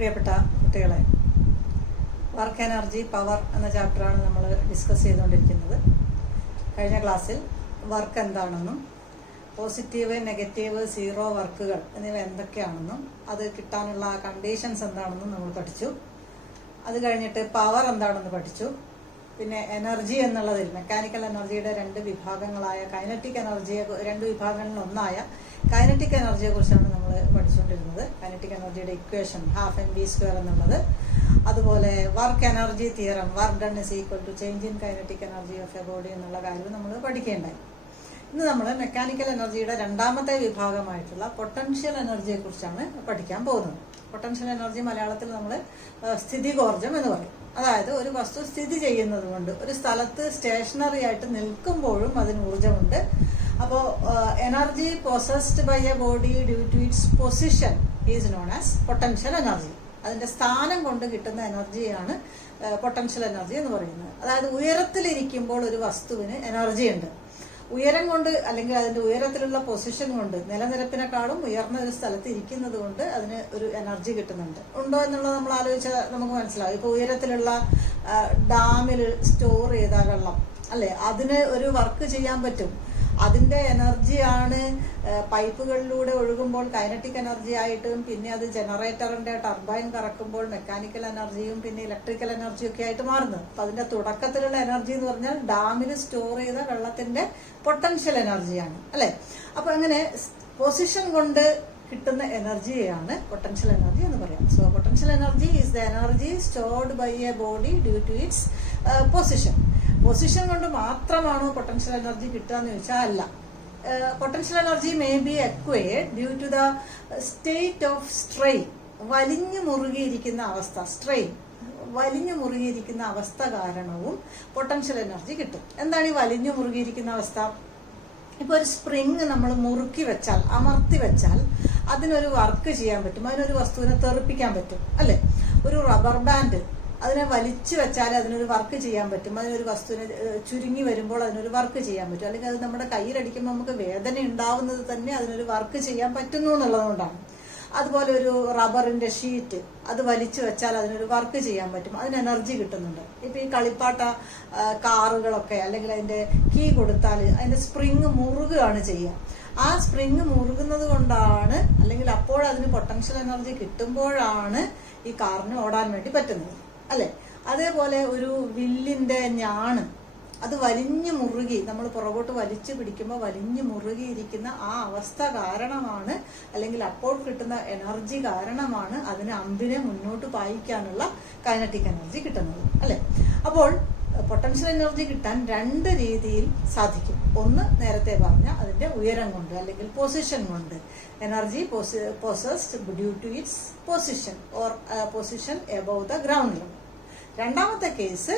പ്രിയപ്പെട്ട കുട്ടികളെ, work energy power എന്ന ചാപ്റ്ററാണ് നമ്മൾ ഡിസ്കസ് ചെയ്തുകൊണ്ടിരിക്കുന്നത്. കഴിഞ്ഞ ക്ലാസ്സിൽ വർക്ക് എന്താണെന്നും പോസിറ്റീവ്, നെഗറ്റീവ്, സീറോ വർക്കുകൾ എന്നിവ എന്തൊക്കെയാണെന്നും അത് കിട്ടാനുള്ള കണ്ടീഷൻസ് എന്താണെന്നും നമ്മൾ പഠിച്ചു. അത് കഴിഞ്ഞിട്ട് പവർ എന്താണെന്ന് പഠിച്ചു. പിന്നെ എനർജി എന്നുള്ളതിൽ മെക്കാനിക്കൽ എനർജിയുടെ രണ്ട് വിഭാഗങ്ങളായ കൈനറ്റിക് എനർജിയെ, രണ്ട് വിഭാഗങ്ങളിൽ ഒന്നായ കൈനറ്റിക് എനർജിയെ കുറിച്ചാണ് നമ്മൾ പഠിച്ചുകൊണ്ടിരുന്നത്. കൈനറ്റിക് എനർജിയുടെ ഇക്വേഷൻ ½ എന്നുള്ളത്, അതുപോലെ work energy theorem, work done is equal to change in kinetic energy of a body എന്നുള്ള കാര്യം നമ്മൾ പഠിക്കേണ്ടായി. ഇന്ന് നമ്മൾ മെക്കാനിക്കൽ എനർജിയുടെ രണ്ടാമത്തെ വിഭാഗമായിട്ടുള്ള പൊട്ടൻഷ്യൽ എനർജിയെ കുറിച്ചാണ് പഠിക്കാൻ പോകുന്നത്. പൊട്ടൻഷ്യൽ എനർജി മലയാളത്തിൽ നമ്മൾ സ്ഥിതികോർജം എന്ന് പറയും. അതായത് ഒരു വസ്തു സ്ഥിതി ചെയ്യുന്നത് കൊണ്ട്, ഒരു സ്ഥലത്ത് സ്റ്റേഷനറി ആയിട്ട് നിൽക്കുമ്പോഴും അതിന് ഊർജ്ജമുണ്ട്. അപ്പോൾ energy possessed by a body due to its position is known as potential energy. അതിന്റെ സ്ഥാനം കൊണ്ട് കിട്ടുന്ന എനർജിയാണ് പൊട്ടൻഷ്യൽ എനർജി എന്ന് പറയുന്നത്. അതായത് ഉയരത്തിലിരിക്കുമ്പോൾ ഒരു വസ്തുവിന് എനർജി ഉണ്ട്. ഉയരം കൊണ്ട്, അല്ലെങ്കിൽ അതിന്റെ ഉയരത്തിലുള്ള പൊസിഷൻ കൊണ്ട്, നിലനിരപ്പിനെക്കാളും ഉയർന്ന ഒരു സ്ഥലത്ത് ഇരിക്കുന്നത് കൊണ്ട് അതിന് ഒരു എനർജി കിട്ടുന്നുണ്ട്. ഉണ്ടോ എന്നുള്ളത് നമ്മൾ ആലോചിച്ചാൽ നമുക്ക് മനസ്സിലാവും. ഇപ്പൊ ഉയരത്തിലുള്ള ഡാമിൽ സ്റ്റോർ ചെയ്ത വെള്ളം അല്ലെ, അതിന് ഒരു വർക്ക് ചെയ്യാൻ പറ്റും. അതിന്റെ എനർജിയാണ് പൈപ്പുകളിലൂടെ ഒഴുകുമ്പോൾ കൈനറ്റിക് എനർജി ആയിട്ടും, പിന്നെ അത് ജനറേറ്ററിന്റെ ടർബൈൻ കറക്കുമ്പോൾ മെക്കാനിക്കൽ എനർജിയും പിന്നെ ഇലക്ട്രിക്കൽ എനർജിയും ഒക്കെ ആയിട്ട് മാറുന്നത്. അപ്പൊ അതിന്റെ തുടക്കത്തിലുള്ള എനർജി എന്ന് പറഞ്ഞാൽ ഡാമിൽ സ്റ്റോർ ചെയ്ത വെള്ളത്തിന്റെ പൊട്ടൻഷ്യൽ എനർജിയാണ് അല്ലെ. അപ്പൊ അങ്ങനെ പൊസിഷൻ കൊണ്ട് കിട്ടുന്ന എനർജിയാണ് പൊട്ടൻഷ്യൽ എനർജി എന്ന് പറയാം. So potential energy is the energy stored by a body due to its position. Position കൊണ്ട് മാത്രമാണോ പൊട്ടൻഷ്യൽ എനർജി കിട്ടുക എന്ന് ചോദിച്ചാൽ അല്ല. Potential energy may be acquired due to the state of strain. വലിഞ്ഞു മുറുകിയിരിക്കുന്ന അവസ്ഥ, സ്ട്രെയിൻ വലിഞ്ഞു മുറുകിയിരിക്കുന്ന അവസ്ഥ കാരണവും പൊട്ടൻഷ്യൽ എനർജി കിട്ടും. എന്താണ് ഈ വലിഞ്ഞു മുറുകിയിരിക്കുന്ന അവസ്ഥ? ഇപ്പൊ ഒരു സ്പ്രിങ് നമ്മൾ മുറുക്കി വെച്ചാൽ, അമർത്തി വെച്ചാൽ അതിനൊരു വർക്ക് ചെയ്യാൻ പറ്റും. അതിനൊരു വസ്തുവിനെ തെറിപ്പിക്കാൻ പറ്റും അല്ലെ. ഒരു റബ്ബർ ബാൻഡ് അതിനെ വലിച്ചു വെച്ചാൽ അതിനൊരു വർക്ക് ചെയ്യാൻ പറ്റും. അതിനൊരു വസ്തുവിനെ ചുരുങ്ങി വരുമ്പോൾ അതിനൊരു വർക്ക് ചെയ്യാൻ പറ്റും. അല്ലെങ്കിൽ അത് നമ്മുടെ കയ്യിലടിക്കുമ്പോൾ നമുക്ക് വേദന ഉണ്ടാവുന്നത് തന്നെ അതിനൊരു വർക്ക് ചെയ്യാൻ പറ്റുന്നു എന്നുള്ളതുകൊണ്ടാണ്. അതുപോലെ ഒരു റബ്ബറിന്റെ ഷീറ്റ് അത് വലിച്ചു വെച്ചാൽ അതിനൊരു വർക്ക് ചെയ്യാൻ പറ്റും. അതിന് എനർജി കിട്ടുന്നുണ്ട്. ഇപ്പൊ ഈ കളിപ്പാട്ട കാറുകളൊക്കെ, അല്ലെങ്കിൽ അതിന്റെ കീ കൊടുത്താൽ അതിന്റെ സ്പ്രിങ് മുറുകുകയാണ് ചെയ്യുക. ആ സ്പ്രിങ് മുറുകുന്നത് കൊണ്ടാണ്, അല്ലെങ്കിൽ അപ്പോൾ അതിന് പൊട്ടൻഷ്യൽ എനർജി കിട്ടുമ്പോഴാണ് ഈ കാറിന് ഓടാൻ വേണ്ടി പറ്റുന്നത് അല്ലെ. അതേപോലെ ഒരു വില്ലിന്റെ ഞാണ് അത് വലിഞ്ഞു മുറുകി, നമ്മൾ പുറകോട്ട് വലിച്ചു പിടിക്കുമ്പോൾ വലിഞ്ഞു മുറുകിയിരിക്കുന്ന ആ അവസ്ഥ കാരണമാണ്, അല്ലെങ്കിൽ അപ്പോൾ കിട്ടുന്ന എനർജി കാരണമാണ് അതിന് അമ്പിനെ മുന്നോട്ട് പായിക്കാനുള്ള കൈനറ്റിക് എനർജി കിട്ടുന്നത് അല്ലെ. അപ്പോൾ പൊട്ടൻഷ്യൽ എനർജി കിട്ടാൻ രണ്ട് രീതിയിൽ സാധിക്കും. ഒന്ന് നേരത്തെ പറഞ്ഞ അതിന്റെ ഉയരം കൊണ്ട്, അല്ലെങ്കിൽ പൊസിഷൻ കൊണ്ട്. Energy possessed due to its position or position above the ground level. രണ്ടാമത്തെ case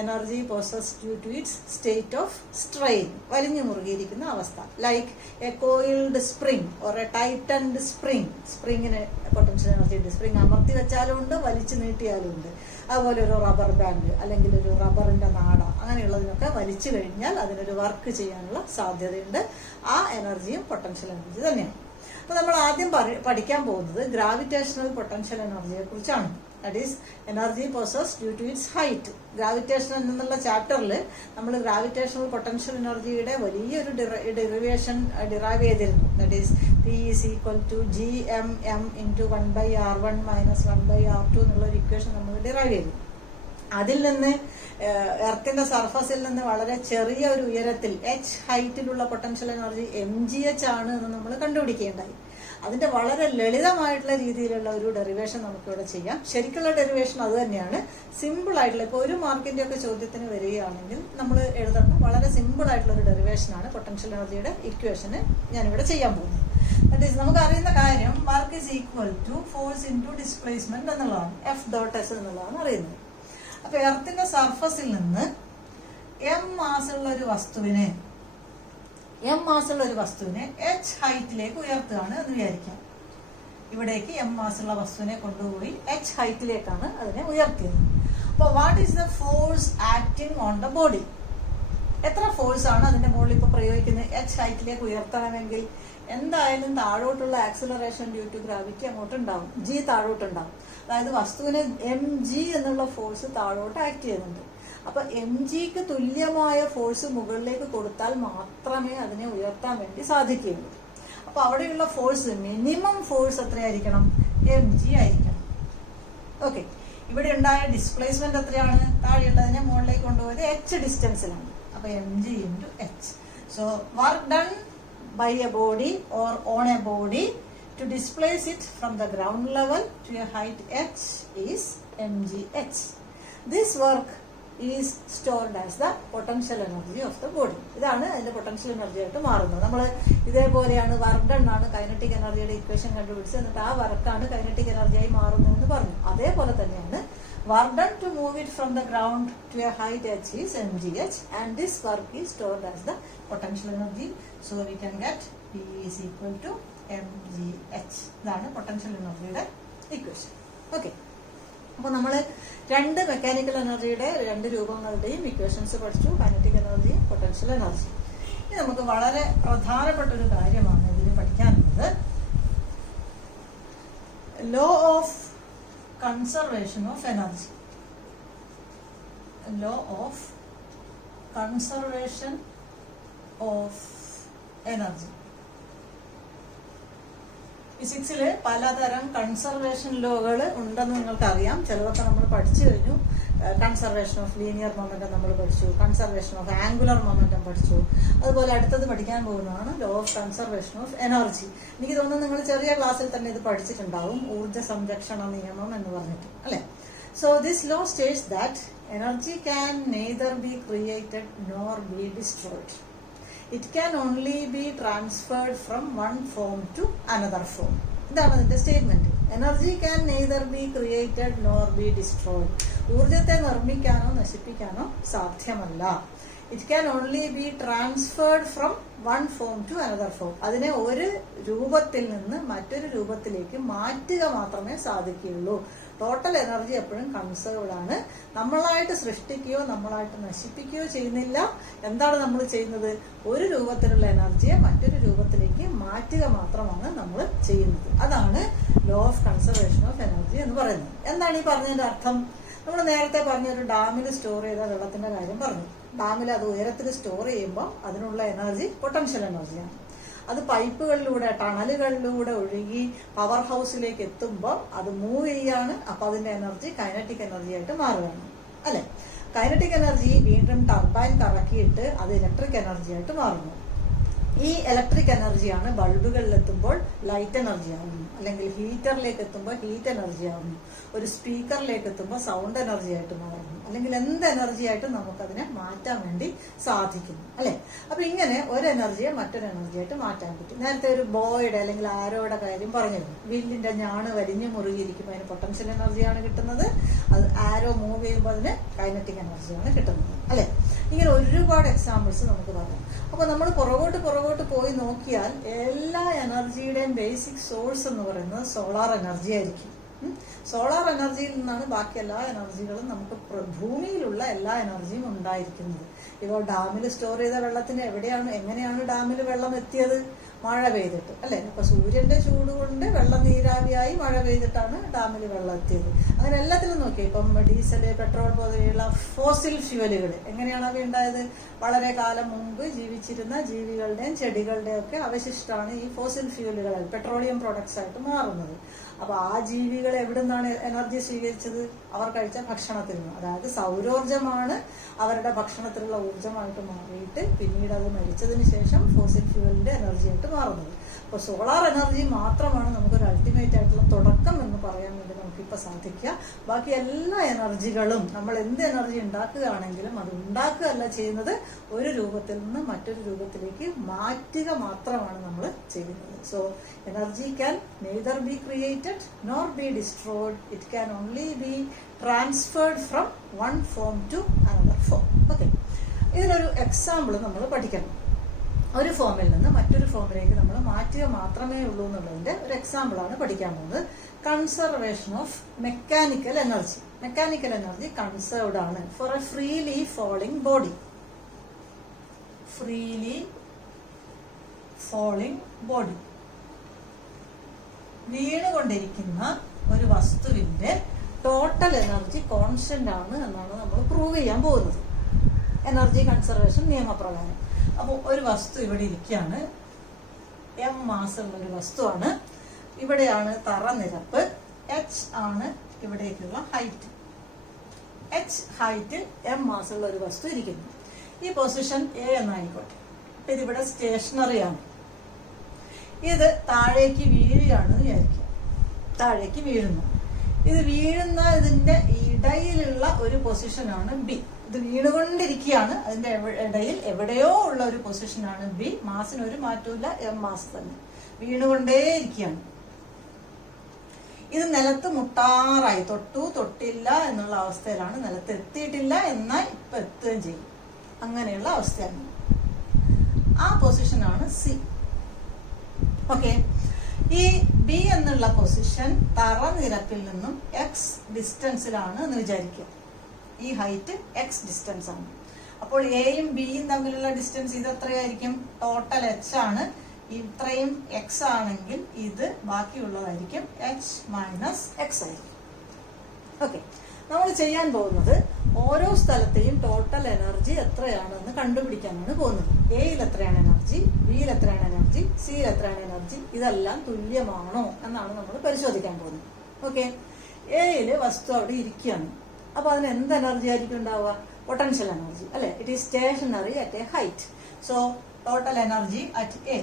energy possessed due to its state of strain, വലിഞ്ഞു മുറുകിയിരിക്കുന്ന അവസ്ഥ. Like a coiled spring or a tightened spring. സ്പ്രിങ്ങിന് പൊട്ടൻഷ്യൽ എനർജി ഉണ്ട്. Spring അമർത്തി വെച്ചാലും ഉണ്ട്, വലിച്ചു നീട്ടിയാലും ഉണ്ട്. അതുപോലെ ഒരു റബ്ബർ ബാൻഡ്, അല്ലെങ്കിൽ ഒരു റബ്ബറിന്റെ നാട, അങ്ങനെയുള്ളതിനൊക്കെ വലിച്ചു കഴിഞ്ഞാൽ അതിനൊരു വർക്ക് ചെയ്യാനുള്ള സാധ്യതയുണ്ട്. ആ എനർജിയും പൊട്ടൻഷ്യൽ എനർജി തന്നെയാണ്. അപ്പൊ നമ്മൾ ആദ്യം പഠിക്കാൻ പോകുന്നത് ഗ്രാവിറ്റേഷണൽ പൊട്ടൻഷ്യൽ എനർജിയെ കുറിച്ചാണ്. That is energy possessed due to its height. Gravitation എന്നുള്ള ചാപ്റ്ററിൽ നമ്മൾ ഗ്രാവിറ്റേഷണൽ പൊട്ടൻഷ്യൽ എനർജിയുടെ വലിയൊരു ഡെറിവേഷൻ ഡിറൈവ് ചെയ്തിരുന്നു. That is P is equal to GMM into 1/r1 minus 1/r2 എന്നുള്ള ഒരു ഇക്വേഷൻ നമ്മൾ ഡിറൈവ് ചെയ്തു. അതിൽ നിന്ന് എർത്തിന്റെ സർഫസിൽ നിന്ന് വളരെ ചെറിയ ഒരു ഉയരത്തിൽ h ഹൈറ്റിലുള്ള പൊട്ടൻഷ്യൽ എനർജി mgh ആണ് എന്ന് നമ്മൾ കണ്ടുപിടിക്കേണ്ടായി. അതിന്റെ വളരെ ലളിതമായിട്ടുള്ള രീതിയിലുള്ള ഒരു ഡെറിവേഷൻ നമുക്കിവിടെ ചെയ്യാം. ശരിക്കുള്ള ഡെറിവേഷൻ അത് തന്നെയാണ്. സിമ്പിൾ ആയിട്ടുള്ള, ഇപ്പൊ 1 മാർക്കിന്റെ ഒക്കെ ചോദ്യത്തിന് വരികയാണെങ്കിൽ നമ്മൾ എഴുതുന്ന വളരെ സിമ്പിൾ ആയിട്ടുള്ള ഒരു ഡെറിവേഷനാണ് പൊട്ടൻഷ്യൽ എനർജിയുടെ ഇക്വേഷന് ഞാനിവിടെ ചെയ്യാൻ പോകുന്നത്. ദാറ്റ് ഈസ് നമുക്ക് അറിയുന്ന കാര്യം, work is equal to force into displacement എന്നുള്ളതാണ്. F.S എന്നുള്ളതാണ് അറിയുന്നത്. അപ്പൊ എർത്തിന്റെ സർഫസിൽ നിന്ന് m മാസുള്ള ഒരു വസ്തുവിനെ h ഹൈറ്റിലേക്ക് ഉയർത്തുകയാണ് എന്ന് വിചാരിക്കാം. ഇവിടേക്ക് m മാസുള്ള വസ്തുവിനെ കൊണ്ടുപോയി h ഹൈറ്റിലേക്കാണ് അതിനെ ഉയർത്തിയത്. അപ്പൊ what is the force acting on the body? എത്ര ഫോഴ്സ് ആണ് അതിന്റെ മുകളിൽ ഇപ്പൊ പ്രയോഗിക്കുന്നത്? h ഹൈറ്റിലേക്ക് ഉയർത്തണമെങ്കിൽ എന്തായാലും താഴോട്ടുള്ള ആക്സിലറേഷൻ ഡ്യൂ ടു ഗ്രാവിറ്റി അങ്ങോട്ട് ഉണ്ടാവും, ജി താഴോട്ടുണ്ടാവും. അതായത് വസ്തുവിന് mg എന്നുള്ള ഫോഴ്സ് താഴോട്ട് ആക്ട് ചെയ്യുന്നുണ്ട്. അപ്പൊ mgക്ക് തുല്യമായ ഫോഴ്സ് മുകളിലേക്ക് കൊടുത്താൽ മാത്രമേ അതിനെ ഉയർത്താൻ വേണ്ടി സാധിക്കുകയുള്ളൂ. അപ്പൊ അവിടെയുള്ള ഫോഴ്സ്, മിനിമം ഫോഴ്സ് എത്രയായിരിക്കണം? mg ആയിരിക്കണം. ഓക്കെ, ഇവിടെ ഉണ്ടായ ഡിസ്പ്ലേസ്മെന്റ് എത്രയാണ്? താഴെയുള്ളതിനെ മുകളിലേക്ക് കൊണ്ടുപോയത് h ഡിസ്റ്റൻസിലാണ്. അപ്പൊ mg into h. So work done by a body or on a body to displace it from the ground level to a height h is mgh. This work is stored as the potential energy of the body. ഇതാണ് അതിന്റെ potential energy ആയിട്ട് മാറുന്നത്. നമ്മൾ ഇതേപോലെയാണ് work done ആണ് kinetic എനർജിയുടെ equation കണ്ടുപിടിച്ചത്, എന്നിട്ട് ആ വർക്കാണ് കൈനറ്റിക് എനർജിയായി മാറുന്നതെന്ന് പറഞ്ഞു. അതേപോലെ തന്നെയാണ് work done to move it from the ground to a height h is mgh, and this work is stored as the potential energy. So we can get P is equal to mgh. ഇതാണ് potential എനർജിയുടെ equation. Okay, അപ്പോൾ നമ്മൾ രണ്ട് mechanical എനർജിയുടെ രണ്ട് രൂപങ്ങളുടെയും equations പഠിച്ചു, kinetic energy, potential energy. ഇനി നമുക്ക് വളരെ പ്രധാനപ്പെട്ട ഒരു കാര്യമാണ് ഇതിൽ പഠിക്കാനുള്ളത്, law of conservation of energy. Law of conservation of energy. ഫിസിക്സിൽ പലതരം കൺസർവേഷൻ ലോകൾ ഉണ്ടെന്ന് നിങ്ങൾക്കറിയാം. ചിലതൊക്കെ നമ്മൾ പഠിച്ചു കഴിഞ്ഞു. കൺസർവേഷൻ ഓഫ് ലീനിയർ മൊമെന്റം നമ്മൾ പഠിച്ചു, കൺസർവേഷൻ ഓഫ് ആംഗുലർ മൊമെന്റം പഠിച്ചു. അതുപോലെ അടുത്തത് പഠിക്കാൻ പോകുന്നതാണ് law of conservation of energy. എനിക്ക് തോന്നുന്നു നിങ്ങൾ ചെറിയ ക്ലാസ്സിൽ തന്നെ ഇത് പഠിച്ചിട്ടുണ്ടാവും, ഊർജ്ജ സംരക്ഷണ നിയമം എന്ന് പറഞ്ഞിട്ട്, അല്ലെ? So this law States that energy can neither be created nor be destroyed. It can only be transferred from one form to another form. ഇതാണ് അതിന്റെ statement. Energy can neither be created nor be destroyed. ഊർജത്തെ നിർമ്മിക്കാനോ നശിപ്പിക്കാനോ സാധ്യമല്ല. It can only be transferred from one form to another form. അതിനെ ഒരു രൂപത്തിൽ നിന്ന് മറ്റൊരു രൂപത്തിലേക്ക് മാറ്റുക മാത്രമേ സാധിക്കുകയുള്ളൂ. ടോട്ടൽ എനർജി എപ്പോഴും കൺസേർവ്ഡ് ആണ്. നമ്മളായിട്ട് സൃഷ്ടിക്കുകയോ നമ്മളായിട്ട് നശിപ്പിക്കുകയോ ചെയ്യുന്നില്ല. എന്താണ് നമ്മൾ ചെയ്യുന്നത്? ഒരു രൂപത്തിലുള്ള എനർജിയെ മറ്റൊരു രൂപത്തിലേക്ക് മാറ്റുക മാത്രമാണ് നമ്മൾ ചെയ്യുന്നത്. അതാണ് law of conservation of energy എന്ന് പറയുന്നത്. എന്താണ് ഈ പറഞ്ഞതിന്റെ അർത്ഥം? നമ്മൾ നേരത്തെ പറഞ്ഞ ഒരു ഡാമിൽ സ്റ്റോർ ചെയ്ത വെള്ളത്തിന്റെ കാര്യം പറഞ്ഞു. ഡാമിൽ അത് ഉയരത്തിൽ സ്റ്റോർ ചെയ്യുമ്പോൾ അതിനുള്ള എനർജി പൊട്ടൻഷ്യൽ എനർജിയാണ്. അത് പൈപ്പുകളിലൂടെ ടണലുകളിലൂടെ ഒഴുകി പവർ ഹൗസിലേക്ക് എത്തുമ്പോൾ അത് മൂവ് ചെയ്യാണ്. അപ്പൊ അതിന്റെ എനർജി കൈനറ്റിക് എനർജി ആയിട്ട് മാറുകയാണ്, അല്ലെ? കൈനറ്റിക് എനർജി വീണ്ടും ടർബൈൻ കറക്കിയിട്ട് അത് ഇലക്ട്രിക് എനർജി ആയിട്ട് മാറുന്നു. ഈ ഇലക്ട്രിക് എനർജിയാണ് ബൾബുകളിൽ എത്തുമ്പോൾ ലൈറ്റ് എനർജി ആവുന്നു, അല്ലെങ്കിൽ ഹീറ്ററിലേക്ക് എത്തുമ്പോൾ ഹീറ്റ് എനർജി ആവുന്നു, ഒരു സ്പീക്കറിലേക്ക് എത്തുമ്പോൾ സൗണ്ട് എനർജി ആയിട്ട് മാറുന്നു, അല്ലെങ്കിൽ എന്ത് എനർജി ആയിട്ട് നമുക്കതിനെ മാറ്റാൻ വേണ്ടി സാധിക്കുന്നു, അല്ലെ? അപ്പൊ ഇങ്ങനെ ഒരു എനർജിയെ മറ്റൊരു എനർജി ആയിട്ട് മാറ്റാൻ പറ്റും. നേരത്തെ ഒരു ബോയുടെ അല്ലെങ്കിൽ ആരോയുടെ കാര്യം പറഞ്ഞിരുന്നു. വില്ലിന്റെ ഞാണ് വലിഞ്ഞു മുറുകിയിരിക്കുമ്പോൾ അതിന് പൊട്ടൻഷ്യൽ എനർജിയാണ് കിട്ടുന്നത്. അത് ആരോ മൂവ് ചെയ്യുമ്പോൾ അതിന് കൈനറ്റിക് എനർജിയാണ് കിട്ടുന്നത്, അല്ലെ? ഇങ്ങനെ ഒരുപാട് എക്സാമ്പിൾസ് നമുക്ക് പറയാം. അപ്പൊ നമ്മൾ പുറകോട്ട് പോയി നോക്കിയാൽ എല്ലാ എനർജിയുടെയും ബേസിക് സോഴ്സ് എന്ന് പറയുന്നത് സോളാർ എനർജി ആയിരിക്കും. സോളാർ എനർജിയിൽ നിന്നാണ് ബാക്കി എല്ലാ എനർജികളും നമുക്ക് ഭൂമിയിലുള്ള എല്ലാ എനർജിയും ഉണ്ടായിരിക്കുന്നത്. ഇപ്പോൾ ഡാമിൽ സ്റ്റോർ ചെയ്ത വെള്ളത്തിന് എങ്ങനെയാണ് ഡാമിൽ വെള്ളം എത്തിയത്? മഴ പെയ്തിട്ട്, അല്ലെ? അപ്പൊ സൂര്യന്റെ ചൂട് കൊണ്ട് വെള്ളം നീരാവിയായി മഴ പെയ്തിട്ടാണ് ഡാമിൽ വെള്ളം എത്തിയത്. അങ്ങനെ എല്ലാത്തിലും നോക്കിയാൽ ഇപ്പം ഡീസല്, പെട്രോൾ പോലെയുള്ള ഫോസിൽ ഫ്യൂവലുകൾ എങ്ങനെയാണ് അവ ഉണ്ടായത്? വളരെ കാലം മുമ്പ് ജീവിച്ചിരുന്ന ജീവികളുടെയും ചെടികളുടെയും ഒക്കെ അവശിഷ്ടമാണ് ഈ ഫോസിൽ ഫ്യൂവലുകൾ, പെട്രോളിയം പ്രോഡക്ട്സ് ആയിട്ട് മാറുന്നത്. അപ്പൊ ആ ജീവികൾ എവിടെ നിന്നാണ് എനർജി സ്വീകരിച്ചത്? അവർ കഴിച്ച ഭക്ഷണത്തിൽ നിന്ന്. അതായത് സൗരോർജമാണ് അവരുടെ ഭക്ഷണത്തിലുള്ള ഊർജമായിട്ട് മാറിയിട്ട് പിന്നീട് അത് മരിച്ചതിന് ശേഷം ഫോസിൽ ഫ്യൂവലിന്റെ എനർജി ആയിട്ട് മാറുന്നത്. അപ്പൊ സോളാർ എനർജി മാത്രമാണ് നമുക്കൊരു അൾട്ടിമേറ്റ് ആയിട്ടുള്ള തുടക്കം എന്ന് പറയാൻ വേണ്ടി നമുക്കിപ്പോൾ സാധിക്കുക. ബാക്കി എല്ലാ എനർജികളും നമ്മൾ എന്ത് എനർജി ഉണ്ടാക്കുകയാണെങ്കിലും അത് ഉണ്ടാക്കുകയല്ല ചെയ്യുന്നത്, ഒരു രൂപത്തിൽ നിന്ന് മറ്റൊരു രൂപത്തിലേക്ക് മാറ്റുക മാത്രമാണ് നമ്മൾ ചെയ്യുന്നത്. So energy can neither be created nor be destroyed. It can only be transferred from one form to another form. Okay, ഇതിനൊരു എക്സാമ്പിൾ നമ്മൾ പഠിക്കണം. ഒരു ഫോമിൽ നിന്ന് മറ്റൊരു ഫോമിലേക്ക് നമ്മൾ മാറ്റുക മാത്രമേ ഉള്ളൂ എന്നുള്ളതിന്റെ ഒരു എക്സാമ്പിൾ ആണ് പഠിക്കാൻ പോകുന്നത്. Conservation of mechanical energy. Mechanical energy conserved ആണ് for a freely falling body. Freely falling body. വീണുകൊണ്ടിരിക്കുന്ന ഒരു വസ്തുവിന്റെ ടോട്ടൽ എനർജി കോൺസ്റ്റന്റ് ആണ് എന്നാണ് നമ്മൾ പ്രൂവ് ചെയ്യാൻ പോകുന്നത് എനർജി കൺസർവേഷൻ നിയമപ്രകാരം. അപ്പോൾ ഒരു വസ്തു ഇവിടെ ഇരിക്കുകയാണ്, m മാസ് ഉള്ള ഒരു വസ്തുവാണ്. ഇവിടെയാണ് തറ നിരപ്പ്, h ആണ് ഇവിടേക്കുള്ള ഹൈറ്റ്. h ഹൈറ്റിൽ m മാസ് ഉള്ള ഒരു വസ്തു ഇരിക്കുന്നു. ഈ പൊസിഷൻ A എന്നായിക്കോട്ടെ. ഇതിവിടെ സ്റ്റേഷനറി ആണ്. ഇത് താഴേക്ക് വീഴുകയാണെന്ന് വിചാരിക്കുക. താഴേക്ക് വീഴുന്നു. ഇത് വീഴുന്ന ഇതിന്റെ ഇടയിലുള്ള ഒരു പൊസിഷനാണ് ബി. ഇത് വീണുകൊണ്ടിരിക്കുകയാണ്, അതിന്റെ ഇടയിൽ എവിടെയോ ഉള്ള ഒരു പൊസിഷനാണ് ബി. മാസിന് ഒരു മാറ്റമില്ല, m മാസ് തന്നെ വീണുകൊണ്ടേയിരിക്കുകയാണ്. ഇത് നിലത്ത് മുട്ടാറായി, തൊട്ടു തൊട്ടില്ല എന്നുള്ള അവസ്ഥയിലാണ്. നിലത്ത് എത്തിയിട്ടില്ല, എന്നാൽ ഇപ്പൊ എത്തുകയും ചെയ്യും. അങ്ങനെയുള്ള അവസ്ഥയാണ്. ആ പൊസിഷനാണ് സി. ഓക്കെ, ഈ ബി എന്നുള്ള പൊസിഷൻ തറ നിരപ്പിൽ നിന്നും എക്സ് ഡിസ്റ്റൻസിലാണ് എന്ന് വിചാരിക്കുക. ഈ ഹൈറ്റ് എക്സ് ഡിസ്റ്റൻസ് ആണ്. അപ്പോൾ എയും ബിയും തമ്മിലുള്ള ഡിസ്റ്റൻസ് ഇത് എത്രയായിരിക്കും? ടോട്ടൽ എച്ച് ആണ്. ഇത്രയും എക്സ് ആണെങ്കിൽ ഇത് ബാക്കിയുള്ളതായിരിക്കും എച്ച് മൈനസ് എക്സ് ആയിരിക്കും. ഓക്കെ, നമ്മൾ ചെയ്യാൻ പോകുന്നത് ഓരോ സ്ഥലത്തെയും ടോട്ടൽ എനർജി എത്രയാണെന്ന് കണ്ടുപിടിക്കാനാണ് പോകുന്നത്. എയിൽ എത്രയാണ് എനർജി, ബിയിൽ എത്രയാണ് എനർജി, സിയിൽ എത്രയാണ് എനർജി, ഇതെല്ലാം തുല്യമാണോ എന്നാണ് നമ്മൾ പരിശോധിക്കാൻ പോകുന്നത്. ഓക്കെ, എയിൽ വസ്തു അവിടെ ഇരിക്കുകയാണ്. അപ്പൊ അതിന് എന്ത് എനർജി ആയിരിക്കും ഉണ്ടാവുക? പൊട്ടൻഷ്യൽ എനർജി അല്ലെ. It is stationary at a height. So total energy at A.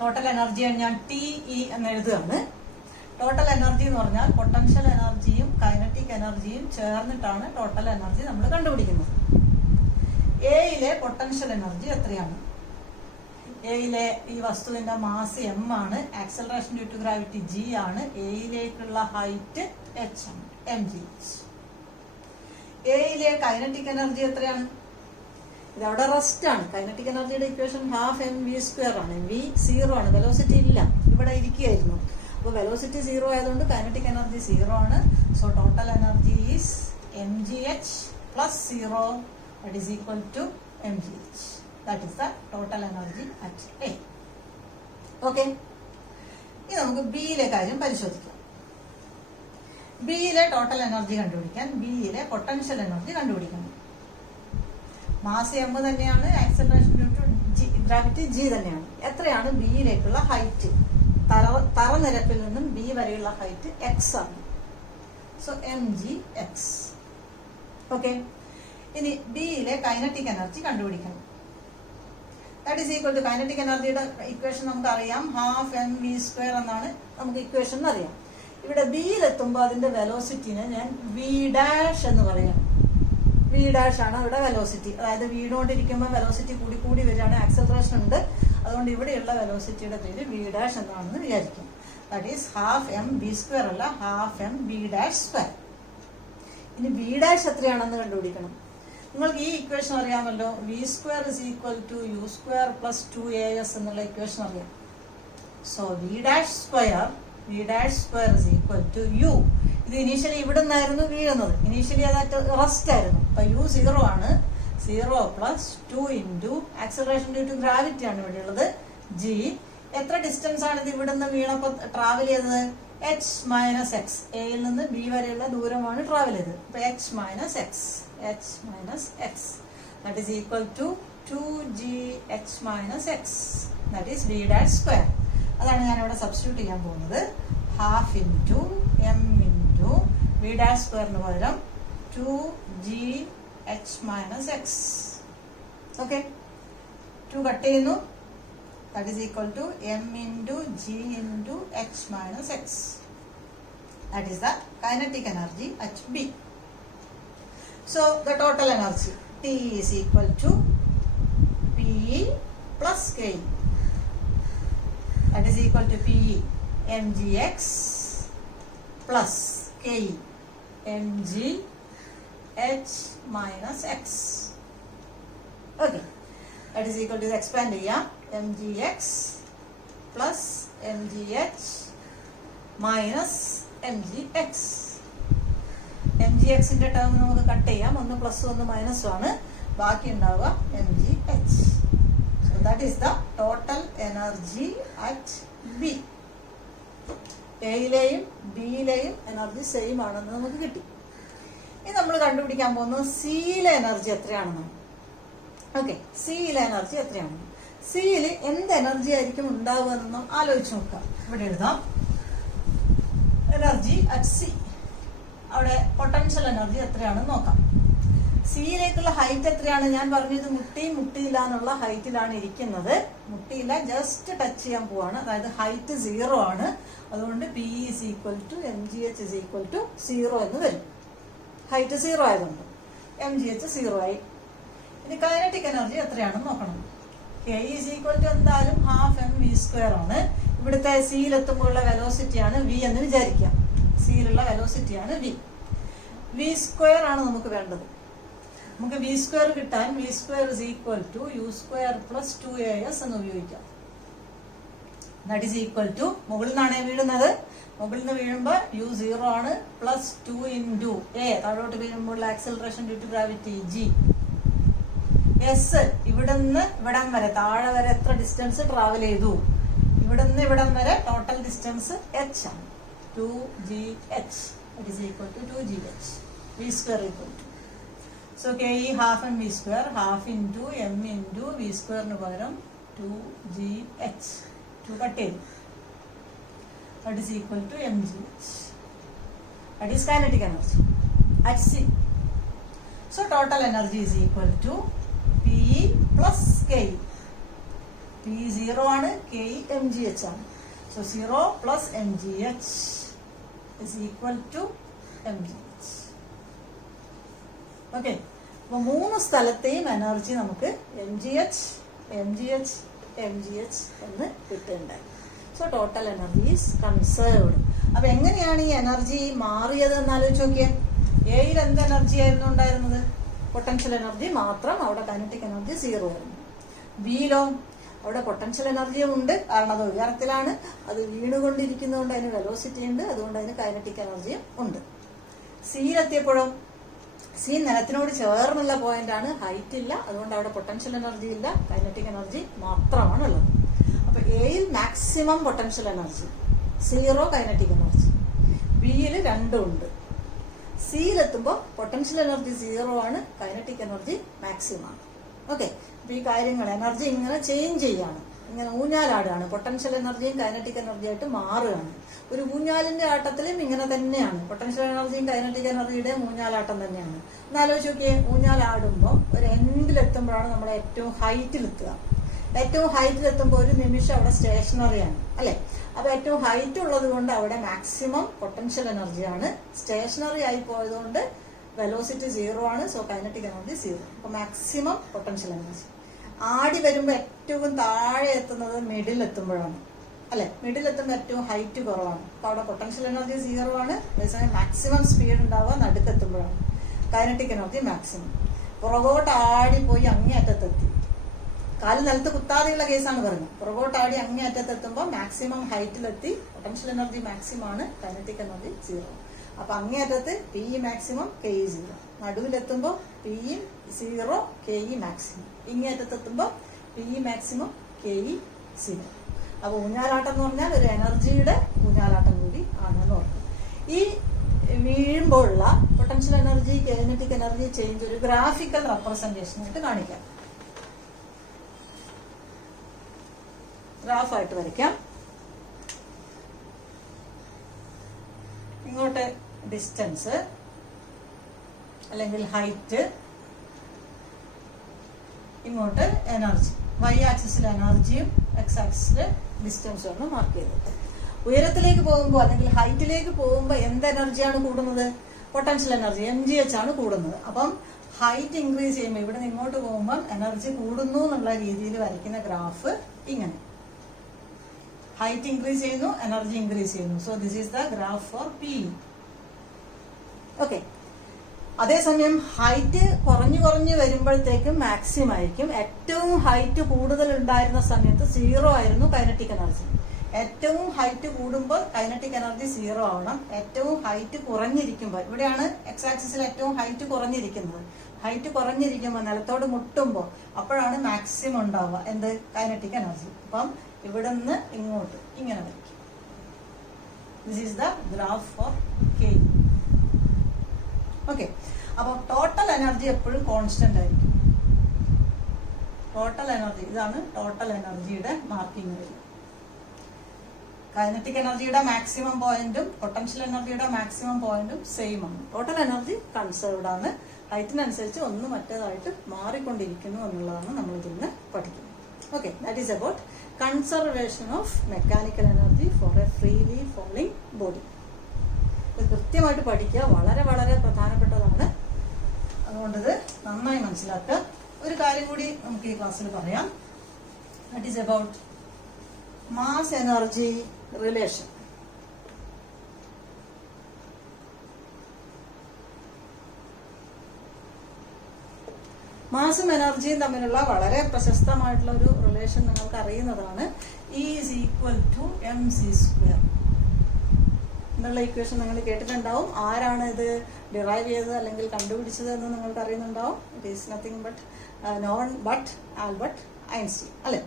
Total energy ഞാൻ TE എന്ന് എഴുതുകയാണ്. ടോട്ടൽ എനർജി എന്ന് പറഞ്ഞാൽ പൊട്ടൻഷ്യൽ എനർജിയും കൈനറ്റിക് എനർജിയും ചേർന്നിട്ടാണ് ടോട്ടൽ എനർജി നമ്മൾ കണ്ടുപിടിക്കുന്നത്. എയിലെ പൊട്ടൻഷ്യൽ എനർജി എത്രയാണ്? എയിലെ ഈ വസ്തുവിന്റെ മാസ് m ആണ്, acceleration due to gravity g ആണ്, എയിലേക്കുള്ള ഹൈറ്റ് h ആണ്, mgh. എയിലെ കൈനറ്റിക് എനർജി എത്രയാണ്? ഇതവിടെ റെസ്റ്റ് ആണ്. കൈനറ്റിക് എനർജിയുടെ ഇക്വേഷൻ ഹാഫ് mv² ആണ്. v 0 ആണ്, വെലോസിറ്റി ഇല്ല, ഇവിടെ ഇരിക്കുകയായിരുന്നു. അപ്പോൾ വെലോസിറ്റി 0 ആയതുകൊണ്ട് കൈനറ്റിക് എനർജി 0 ആണ്. So total energy is mgh plus 0 that is equal to mgh. That is the total energy at A. Okay, ഇനി നമുക്ക് ബിയിലെ കാര്യം പരിശോധിക്കാം. ബിയിലെ ടോട്ടൽ എനർജി കണ്ടുപിടിക്കാൻ ബിയിലെ പൊട്ടൻഷ്യൽ എനർജി കണ്ടുപിടിക്കണം. മാസ് m തന്നെയാണ്, acceleration due to gravity g തന്നെയാണ്. എത്രയാണ് ബിയിലേക്കുള്ള ഹൈറ്റ്? തറ നിരപ്പിൽ നിന്നും ബി വരെയുള്ള ഹൈറ്റ് x ആണ്. So mgx. ഓക്കെ, ഇനി ബിയിലെ കൈനറ്റിക് എനർജി കണ്ടുപിടിക്കണം. That is equal to kinetic എനർജിയുടെ ഇക്വേഷൻ നമുക്ക് അറിയാം, ഹാഫ് mv² എന്നാണ് നമുക്ക് ഇക്വേഷൻ അറിയാം. ഇവിടെ ബിയിലെത്തുമ്പോൾ അതിന്റെ വെലോസിറ്റിനെ ഞാൻ v' എന്ന് പറയാം. v' ആണ് അവിടെ വെലോസിറ്റി. അതായത് വീണുകൊണ്ടിരിക്കുമ്പോൾ വെലോസിറ്റി കൂടി കൂടി വരികയാണ്, ആക്സലറേഷൻ ഉണ്ട്. അതുകൊണ്ട് ഇവിടെയുള്ള വെലോസിറ്റിയുടെ പേര് v' എന്നാണെന്ന് വിചാരിക്കും. ദാറ്റ് ഈസ് ഹാഫ് mv² അല്ല, ഹാഫ് mv'². ഇനി v' എത്രയാണെന്ന് കണ്ടുപിടിക്കണം. നിങ്ങൾക്ക് ഈ ഇക്വേഷൻ അറിയാമല്ലോ, v² is equal to u² plus 2as എന്നുള്ള ഇക്വേഷൻ അറിയാം. So v' is equal to u. ഇത് ഇനീഷ്യലി ഇവിടെ നിന്നായിരുന്നു വീഴുന്നത്. ഇനീഷ്യലി അതായത് റെസ്റ്റ് ആയിരുന്നു. അപ്പൊ u 0 ആണ്. 0 plus 2 into acceleration due to gravity ആണ് ഇവിടെ ഉള്ളത് g. എത്ര ഡിസ്റ്റൻസ് ആണ് ഇത് ഇവിടെ നിന്ന് വീണപ്പോൾ ട്രാവൽ ചെയ്തത്? h minus x. എയിൽ നിന്ന് ബി വരെയുള്ള ദൂരമാണ് ട്രാവൽ ചെയ്തത്. അപ്പൊ h minus x that is equal to 2gh minus x that is v'². അതാണ് ഞാൻ ഇവിടെ സബ്സ്റ്റിറ്റ്യൂട്ട് ചെയ്യാൻ പോകുന്നത്. Half into m into v'² പകരം 2gh minus x. Okay, 2 cut ചെയ്യുന്നു. That is equal to m into g into h minus x. That is the kinetic energy at B. So the total energy T is equal to PE plus KE. That is equal to PE mgx plus KE mgh minus x. Okay, that is equal to expand here, mgx plus mgh minus mgx. mgx ന്റെ term നമുക്ക് cut ചെയ്യാം. ഒന്ന് plus ഒന്ന് minus ആണ്, ബാക്കി ഉണ്ടാവുക mgh. So that is the total energy at B. എയിലെയും ബിയിലെയും എനർജി സെയിം ആണെന്ന് നമുക്ക് കിട്ടി. ഇനി നമ്മൾ കണ്ടുപിടിക്കാൻ പോകുന്നത് സിയിലെ എനർജി എത്രയാണെന്നാണ്. ഓക്കെ, സിയിലെ എനർജി എത്രയാണെന്ന്. സിയിൽ എന്ത് എനർജി ആയിരിക്കും ഉണ്ടാവുക എന്നൊന്നും ആലോചിച്ച് നോക്കാം. ഇവിടെ എഴുതാം എനർജി അറ്റ് സി. അവിടെ പൊട്ടൻഷ്യൽ എനർജി എത്രയാണെന്ന് നോക്കാം. സിയിലേക്കുള്ള ഹൈറ്റ് എത്രയാണ്? ഞാൻ പറഞ്ഞത് മുട്ടിയില്ല എന്നുള്ള ഹൈറ്റിലാണ് ഇരിക്കുന്നത്. മുട്ടിയില്ല, ജസ്റ്റ് ടച്ച് ചെയ്യാൻ പോവാണ്. അതായത് ഹൈറ്റ് 0 ആണ്. അതുകൊണ്ട് P is equal to M G H is equal to 0 എന്ന് വരും. ഹൈറ്റ് 0 ആയതുകൊണ്ട് എം ജി എച്ച് 0 ആയി. ഇനി കൈനറ്റിക് എനർജി എത്രയാണെന്ന് നോക്കണം. കെ ഈസ് ഈക്വൽ ടു എന്തായാലും ഹാഫ് എം വി സ്ക്വയർ ആണ്. ഇവിടുത്തെ സിയിലെത്തുമ്പോഴുള്ള വെലോസിറ്റിയാണ് വി എന്ന് വിചാരിക്കാം. സിയിലുള്ള വെലോസിറ്റിയാണ് വി. വി സ്ക്വയർ ആണ് നമുക്ക് വേണ്ടത്. നമുക്ക് വി സ്ക്വയർ കിട്ടാൻ V square is equal to U square plus 2as എന്ന് ഉപയോഗിക്കാം. ദാറ്റ് ഈസ് ഈക്വൽ ടു, മുകളിൽ നിന്നാണ് വീഴുന്നത്. മുകളിൽ നിന്ന് വീഴുമ്പോൾ u 0 ആണ്, പ്ലസ് 2 ഇൻറ്റു എ, താഴോട്ട് വീഴുമ്പോൾ acceleration due to gravity g. S ഇവിടെ നിന്ന് ഇവിടം വരെ, താഴെ വരെ എത്ര ഡിസ്റ്റൻസ് ട്രാവൽ ചെയ്തു? ഇവിടെ നിന്ന് ഇവിടം വരെ ടോട്ടൽ ഡിസ്റ്റൻസ് h ആണ്. 2gh. That is equal to 2gh. v square equal to. So ke half and v square, half into m into v square ന് പകരം 2gh. 2 cut ചെയ്തു. That is equal to mgh. That is kinetic energy at c. So total energy is equal to P plus K. P 0 ആണ്, K mgh ആണ്. So 0 plus mgh is equal to mgh. Okay, അപ്പൊ 3 സ്ഥലത്തെയും energy നമുക്ക് mgh mgh mgh എന്ന് കിട്ടുന്നുണ്ട്. So total energy is conserved. അപ്പൊ എങ്ങനെയാണ് ഈ എനർജി മാറിയത് എന്ന് ആലോചിച്ച് നോക്കിയേ. എയിൽ എന്ത് എനർജി ആയിരുന്നു ഉണ്ടായിരുന്നത്? പൊട്ടൻഷ്യൽ എനർജി മാത്രം. അവിടെ കൈനറ്റിക് എനർജി 0 ആയിരുന്നു. ബിയിലോ അവിടെ പൊട്ടൻഷ്യൽ എനർജിയും ഉണ്ട്, കാരണം അത് ഉയരത്തിലാണ്, അത് വീണുകൊണ്ടിരിക്കുന്നതുകൊണ്ട് അതിന് വെലോസിറ്റി ഉണ്ട്, അതുകൊണ്ട് അതിന് കൈനറ്റിക് എനർജിയും ഉണ്ട്. സിയിലെത്തിയപ്പോഴും സി നിലത്തിനോട് ചേർന്നുള്ള പോയിന്റ് ആണ്, ഹൈറ്റ് ഇല്ല, അതുകൊണ്ട് അവിടെ പൊട്ടൻഷ്യൽ എനർജി ഇല്ല, കൈനറ്റിക് എനർജി മാത്രമാണ് ഉള്ളത്. അപ്പൊ എയിൽ maximum potential energy, 0 kinetic energy. ബിയിൽ രണ്ടും ഉണ്ട്. സിയിലെത്തുമ്പോൾ പൊട്ടൻഷ്യൽ എനർജി 0 ആണ്, കൈനറ്റിക് എനർജി മാക്സിമം ആണ്. ഓക്കെ, അപ്പൊ ഈ കാര്യങ്ങൾ എനർജി ഇങ്ങനെ ചേഞ്ച് ചെയ്യാണ്, ഇങ്ങനെ ഊഞ്ഞാലാടുകയാണ്. പൊട്ടൻഷ്യൽ എനർജിയും കൈനറ്റിക് എനർജി ആയിട്ട് മാറുകയാണ്. ഒരു ഊഞ്ഞാലിന്റെ ആട്ടത്തിലും ഇങ്ങനെ തന്നെയാണ്. പൊട്ടൻഷ്യൽ എനർജിയും കൈനറ്റിക് എനർജിയുടെയും ഊഞ്ഞാലാട്ടം തന്നെയാണ്. എന്നാലോചിച്ച് നോക്കിയേ, ഊഞ്ഞാലാടുമ്പോൾ ഒരു എൻഡിലെത്തുമ്പോഴാണ് നമ്മൾ ഏറ്റവും ഹൈറ്റിലെത്തുക. ഏറ്റവും ഹൈറ്റിലെത്തുമ്പോൾ ഒരു നിമിഷം അവിടെ സ്റ്റേഷനറിയാണ് അല്ലെ. അപ്പൊ ഏറ്റവും ഹൈറ്റ് ഉള്ളത് കൊണ്ട് അവിടെ മാക്സിമം പൊട്ടൻഷ്യൽ എനർജിയാണ്. സ്റ്റേഷനറി ആയി പോയതുകൊണ്ട് വെലോസിറ്റി 0 ആണ്. So kinetic energy 0. അപ്പൊ മാക്സിമം പൊട്ടൻഷ്യൽ എനർജി. ആടി വരുമ്പോൾ ഏറ്റവും താഴെ എത്തുന്നത് മിഡിൽ എത്തുമ്പോഴാണ് അല്ലെ. മിഡിൽ എത്തുമ്പോൾ ഏറ്റവും ഹൈറ്റ് കുറവാണ്. അപ്പൊ അവിടെ പൊട്ടൻഷ്യൽ എനർജി 0 ആണ്. അതേസമയം മാക്സിമം സ്പീഡ് ഉണ്ടാവുക നടുക്കെത്തുമ്പോഴാണ്. Kinetic energy maximum. പുറകോട്ട് ആടിപ്പോയി അങ്ങേയറ്റത്തെത്തി, കാല് നിലത്ത് കുത്താതെയുള്ള കേസാണ് പറയുന്നത്. പുറകോട്ട് ആടി അങ്ങേയറ്റത്തെത്തുമ്പോൾ മാക്സിമം ഹൈറ്റിലെത്തി, പൊട്ടൻഷ്യൽ എനർജി മാക്സിമം ആണ്, കൈനറ്റിക് എനർജി 0. അപ്പൊ അങ്ങേയറ്റത്ത് പി മാക്സിമം കെ 0. നടുവിലെത്തുമ്പോൾ പി 0 കെ മാക്സിമം. ഇങ്ങേയറ്റത്തെത്തുമ്പോൾ പി മാക്സിമം കെ 0. അപ്പൊ ഊഞ്ഞാലാട്ടം എന്ന് പറഞ്ഞാൽ ഒരു എനർജിയുടെ ഊഞ്ഞാലാട്ടം കൂടി ആണെന്ന് ഓർക്കും. ഈ വീഴുമ്പോഴുള്ള potential energy kinetic energy change ഒരു ഗ്രാഫിക്കൽ റെപ്രസെന്റേഷൻ ആയിട്ട് കാണിക്കാം. ഗ്രാഫായിട്ട് വരയ്ക്കാം. ഇങ്ങോട്ട് ഡിസ്റ്റൻസ് അല്ലെങ്കിൽ ഹൈറ്റ്, ഇങ്ങോട്ട് എനർജി. വൈ ആക്സിസിൽ എനർജിയും എക്സ് ആക്സിസിൽ ഡിസ്റ്റൻസും ആണ് മാർക്ക് ചെയ്തത്. ഉയരത്തിലേക്ക് പോകുമ്പോൾ അല്ലെങ്കിൽ ഹൈറ്റിലേക്ക് പോകുമ്പോൾ എന്ത് എനർജിയാണ് കൂടുന്നത്? പൊട്ടൻഷ്യൽ എനർജി mgh ആണ് കൂടുന്നത്. അപ്പം ഹൈറ്റ് ഇൻക്രീസ് ചെയ്യുമ്പോൾ ഇവിടെ നിന്ന് ഇങ്ങോട്ട് പോകുമ്പോൾ എനർജി കൂടുന്നു എന്നുള്ള രീതിയിൽ വരയ്ക്കുന്ന ഗ്രാഫ് ഇങ്ങനെ. ഹൈറ്റ് ഇൻക്രീസ് ചെയ്യുന്നു, എനർജി ഇൻക്രീസ് ചെയ്യുന്നു. So this is the graph four P. Okay, അതേസമയം ഹൈറ്റ് കുറഞ്ഞു കുറഞ്ഞു വരുമ്പോഴത്തേക്കും മാക്സിമം ആയിരിക്കും. ഏറ്റവും ഹൈറ്റ് കൂടുതൽ ഉണ്ടായിരുന്ന സമയത്ത് 0 ആയിരുന്നു കൈനറ്റിക് എനർജി. ഏറ്റവും ഹൈറ്റ് കൂടുമ്പോൾ കൈനറ്റിക് എനർജി 0 ആവണം. ഏറ്റവും ഹൈറ്റ് കുറഞ്ഞിരിക്കുമ്പോൾ, ഇവിടെയാണ് എക്സ് ആക്സിസിൽ ഏറ്റവും ഹൈറ്റ് കുറഞ്ഞിരിക്കുന്നത്. ഹൈറ്റ് കുറഞ്ഞിരിക്കുമ്പോൾ നിലത്തോട് മുട്ടുമ്പോൾ അപ്പോഴാണ് മാക്സിമം ഉണ്ടാവുക എന്ത്? Kinetic energy. അപ്പം ഇവിടെ നിന്ന് ഇങ്ങോട്ട് ഇങ്ങനെ വയ്ക്കും. This is the graph for K. Okay, അപ്പോൾ ടോട്ടൽ എനർജി എപ്പോഴും കോൺസ്റ്റന്റ് ആയിരിക്കും. ടോട്ടൽ എനർജി, ഇതാണ് ടോട്ടൽ എനർജിയുടെ മാർക്കിംഗ് വരും. കൈനറ്റിക് എനർജിയുടെ മാക്സിമം പോയിന്റും പൊട്ടൻഷ്യൽ എനർജിയുടെ മാക്സിമം പോയിന്റും സെയിം ആണ്. ടോട്ടൽ എനർജി കൺസേർവ്ഡ് ആണ്. ഹൈറ്റിനനുസരിച്ച് ഒന്ന് മറ്റേതായിട്ട് മാറിക്കൊണ്ടിരിക്കുന്നു എന്നുള്ളതാണ് നമ്മൾ ഇതിന്ന് പഠിക്കുന്നത്. Okay, that is about conservation of mechanical energy for a freely falling body. ഇത് കൃത്യമായിട്ട് പഠിക്കുക, വളരെ വളരെ പ്രധാനപ്പെട്ടതാണ്. അതുകൊണ്ട് ഇത് നന്നായി മനസ്സിലാക്കുക. ഒരു കാര്യം കൂടി നമുക്ക് ഈ ക്ലാസ്സിൽ പറയാം. That is about mass energy relation. മാസും എനർജിയും തമ്മിലുള്ള വളരെ പ്രശസ്തമായിട്ടുള്ള ഒരു റിലേഷൻ നിങ്ങൾക്ക് അറിയുന്നതാണ്. E is equal to mc². എന്നുള്ള ഇക്വേഷൻ നിങ്ങൾ കേട്ടിട്ടുണ്ടാവും. ആരാണ് ഇത് ഡിറൈവ് ചെയ്തത് അല്ലെങ്കിൽ കണ്ടുപിടിച്ചത് എന്ന് നിങ്ങൾക്ക് അറിയുന്നുണ്ടാവും. It is nothing but none but Albert Einstein അല്ലെ.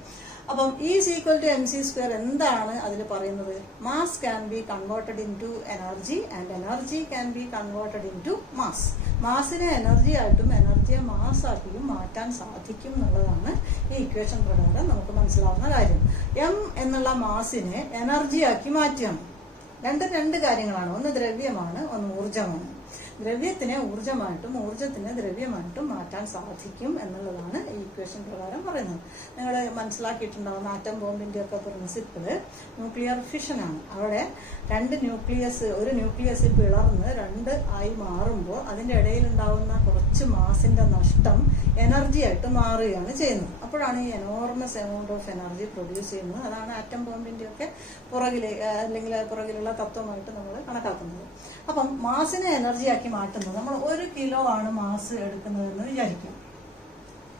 അപ്പം E is equal to mc² എന്താണ് അതിൽ പറയുന്നത്? Mass can be converted into energy and energy can be converted into mass. മാസിനെ എനർജി ആയിട്ടും എനർജിയെ മാസ് ആക്കിയും മാറ്റാൻ സാധിക്കും എന്നുള്ളതാണ് ഈ ഇക്വേഷൻ പ്രകാരം നമുക്ക് മനസ്സിലാവുന്ന കാര്യം. എം എന്നുള്ള മാസിനെ എനർജി ആക്കി മാറ്റുകയാണ്. രണ്ട് കാര്യങ്ങളാണ്. ഒന്ന് ദ്രവ്യമാണ്, ഒന്ന് ഊർജമാണ്. ദ്രവ്യത്തിനെ ഊർജമായിട്ടും ഊർജത്തിനെ ദ്രവ്യമായിട്ടും മാറ്റാൻ സാധിക്കും എന്നുള്ളതാണ് ഈ ഇക്വേഷൻ പ്രകാരം പറയുന്നത്. നിങ്ങൾ മനസ്സിലാക്കിയിട്ടുണ്ടാവുന്ന ആറ്റം ബോംബിന്റെ ഒക്കെ പ്രിൻസിപ്പിള് ന്യൂക്ലിയർ ഫിഷനാണ്. അവിടെ ഒരു ന്യൂക്ലിയസ് പിളർന്ന് 2 ആയി മാറുമ്പോൾ അതിന്റെ ഇടയിൽ ഉണ്ടാവുന്ന കുറച്ച് മാസിന്റെ നഷ്ടം എനർജി ആയിട്ട് മാറുകയാണ് ചെയ്യുന്നത്. അപ്പോഴാണ് ഈ enormous amount of energy produce ചെയ്യുന്നത്. അതാണ് ആറ്റം ബോംബിന്റെ ഒക്കെ പുറകിലുള്ള തത്വമായിട്ട് നമ്മൾ കണക്കാക്കുന്നത്. അപ്പം മാസിനെ എനർജിയാക്കി മാറ്റുന്നത്, നമ്മൾ 1 കിലോ ആണ് മാസ് എടുക്കുന്നതെന്ന് വിചാരിക്കും,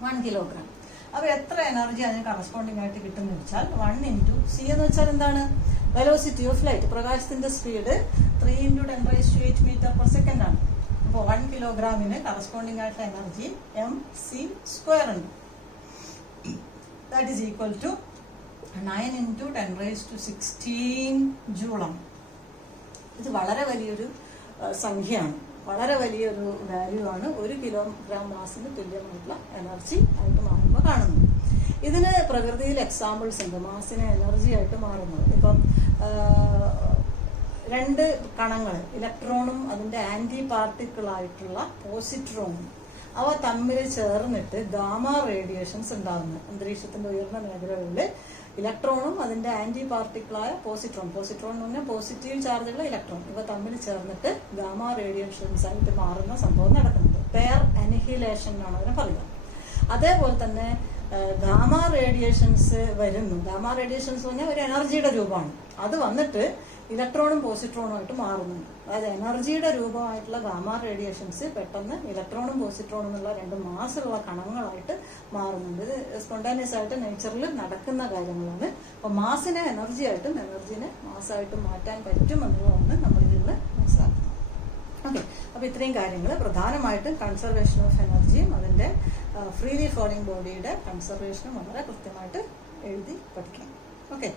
1 കിലോഗ്രാം. അപ്പൊ എത്ര എനർജി അതിന് കറസ്പോണ്ടിങ് ആയിട്ട് കിട്ടുന്ന വെച്ചാൽ 1 into c എന്ന് വെച്ചാൽ എന്താണ്? Velocity of light. പ്രകാശത്തിന്റെ സ്പീഡ് 3 into 10⁻⁸ മീറ്റർ/സെക്കൻഡ് ആണ്. അപ്പോൾ 1 കിലോഗ്രാമിന് കറസ്പോണ്ടിങ് ആയിട്ടുള്ള എനർജി mc² ഉണ്ട്. That is equal to 9 into 10⁻16 ജൂളാണ്. ഇത് വളരെ വലിയൊരു സംഖ്യയാണ്, വളരെ വലിയൊരു വാല്യൂ ആണ്. 1 കിലോഗ്രാം മാസിന് തുല്യമായിട്ടുള്ള എനർജി ആയിട്ട് മാറുമ്പോൾ കാണുന്നത്. ഇതിന് പ്രകൃതിയിൽ എക്സാമ്പിൾസ് ഉണ്ട് മാസിനെ എനർജി ആയിട്ട് മാറുന്നത്. ഇപ്പം 2 കണങ്ങൾ, ഇലക്ട്രോണും അതിന്റെ ആന്റി പാർട്ടിക്കിളായിട്ടുള്ള പോസിട്രോണും, അവ തമ്മിൽ ചേർന്നിട്ട് ഗാമ റേഡിയേഷൻസ് ഉണ്ടാകുന്നു. അന്തരീക്ഷത്തിന്റെ ഉയർന്ന മേഖലകളിൽ ഇലക്ട്രോണും അതിന്റെ ആന്റി പാർട്ടിക്കിളായ പോസിട്രോൺ എന്ന് പറഞ്ഞാൽ പോസിറ്റീവ് ചാർജുള്ള ഇലക്ട്രോൺ, ഇവ തമ്മിൽ ചേർന്നിട്ട് ഗാമ റേഡിയേഷൻസ് ആയിട്ട് മാറുന്ന സംഭവം നടക്കുന്നുണ്ട്. പെയർ അനിഹിലേഷൻ എന്നാണ് അതിനെ പറയുക. അതേപോലെ തന്നെ ഗാമ റേഡിയേഷൻസ് വരുന്നു. ഗാമ റേഡിയേഷൻസ് പറഞ്ഞാൽ ഒരു എനർജിയുടെ രൂപമാണ്. അത് വന്നിട്ട് ഇലക്ട്രോണും പോസിട്രോണും ആയിട്ട് മാറുന്നുണ്ട്. അതായത് എനർജിയുടെ രൂപമായിട്ടുള്ള ഗാമ റേഡിയേഷൻസ് പെട്ടെന്ന് ഇലക്ട്രോണും പോസിട്രോണും എന്നുള്ള 2 മാസുള്ള കണങ്ങളായിട്ട് മാറുന്നുണ്ട്. ഇത് സ്പോണ്ടേനിയസ് ആയിട്ട് നേച്ചറിൽ നടക്കുന്ന കാര്യങ്ങളാണ്. അപ്പോൾ മാസിനെ എനർജി ആയിട്ടും എനർജിനെ മാസായിട്ടും മാറ്റാൻ പറ്റും എന്നുള്ളതാണ് നമ്മൾ ഇതിൽ നിന്ന് മനസ്സിലാക്കുന്നത്. ഓക്കെ, അപ്പോൾ ഇത്രയും കാര്യങ്ങൾ പ്രധാനമായിട്ടും കൺസർവേഷൻ ഓഫ് എനർജിയും അതിന്റെ ഫ്രീലി ഫോളിംഗ് ബോഡിയുടെ കൺസർവേഷനും വളരെ കൃത്യമായിട്ട് എഴുതി പഠിക്കണം. ഓക്കെ.